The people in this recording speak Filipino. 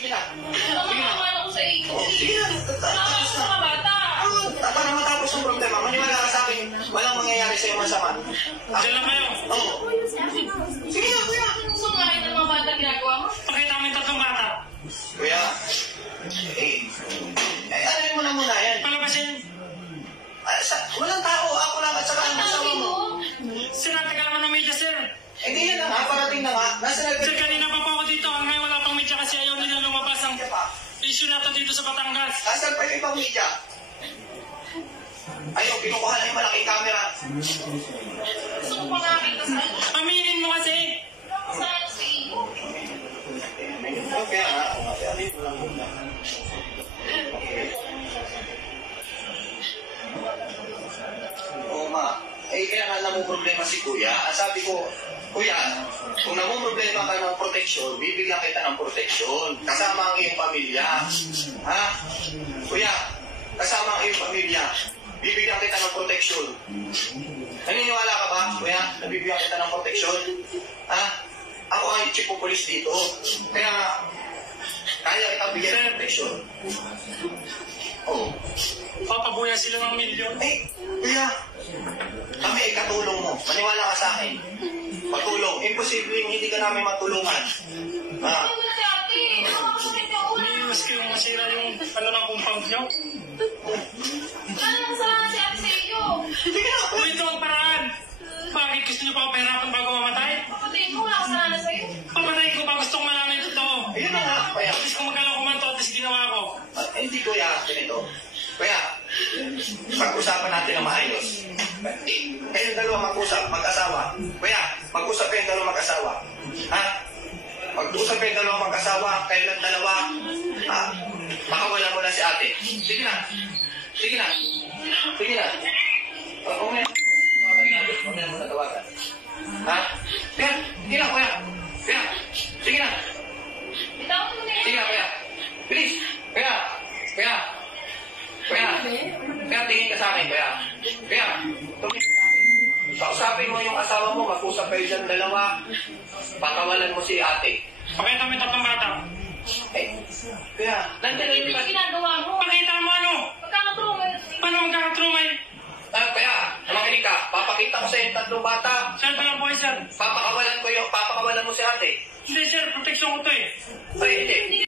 Sige na. Nakaman ako sa iyo. Sige na. Nakaman ako sa mga bata. Para matapos ang problema, maniwala ka sa akin, walang mangyayari sa'yo masama. Diyan lang kayo. Oo. Sige na, kuya. Anong sumay ng mga bata ginagawa mo? Pakita mo yung tatlong bata. Kuya, alamin mo na muna yan. Palabasin. Walang tao, ako lang at saka ang asawa mo. Sinata ka naman ng media, sir. Hindi yan na nga, parating na nga. Nasa Sir, kanina pa po ako dito. Hanggang wala pang media kasi ayaw nila lumabas ang issue natin dito sa Batangas. Nasaan pa yung ibang media? Ayaw, kinukuha na yung malaking camera. Gusto ko makakita sa iyo. Aminin mo kasi. Ako sana sa iyo. Kaya nga, alamin mo lang muna. Oo ma, kaya nga na mo problema si kuya. Ang sabi ko, kuya, kung na mo problema ka ng proteksyon, bibigyan kita ng proteksyon. Kasama ang iyong pamilya. Ha? Kuya, kasama ang iyong pamilya. Bibigyan kita ng proteksyon. Naniniwala ka ba, kuya, na bibigyan kita ng proteksyon? Ha? Ako ang chief of police dito. Kaya, kaya kitang bigyan ng proteksyon. Oo. Papabuya sila ng milyon. Kuya, kami ay katulong mo. Maniwala ka sa akin. Patulong. Imposible hindi ka namin matulungan. Ha? Ano na si ate? Nakakasakit niya ulo. Umiiwas kayong masira yung ng compound nyo. Ano nang kasalanan si ate sa iyo? Sige na. Kung ito ang paraan, bakit gusto nyo pa ako pahirapan bago mamatay? Papatayin ko nga kasalanan sa iyo. Papatayin ko pa, gusto kong malaman yung totoo. Ayun na nga, kuya. At least kung magkala ko man to, at least ginawa ko. Hindi kuya, ganito. Kuya, pag-usapan natin ng maayos. Kayong dalawa mag-usap, mag-asawa. Kuya, mag-usap kayong dalawa mag-asawa. Ha? Mag-usap kayong dalawa mag-asawa, kayo lang dalawa. Ha? Makawala mo na si ate. Sige na. Sige na. Sige na. Huwag na muna tawagan. Ha? Kuya, sige na, kuya. Kuya, sige na. Bitawan mo na yan. Sige na, kuya. Please. Kuya. Kuya. Kuya. Kuya, tingin ka sa akin, kuya. Kuya, tumingin ka sa akin. Kausapin mo yung asawa mo, mag-usap kayo dyan dalawa. Patawalan mo si ate. Pakita mo yung tatlong bata. Kuya, nandiyan na Ito yung yung... ginagawa mo. Pakita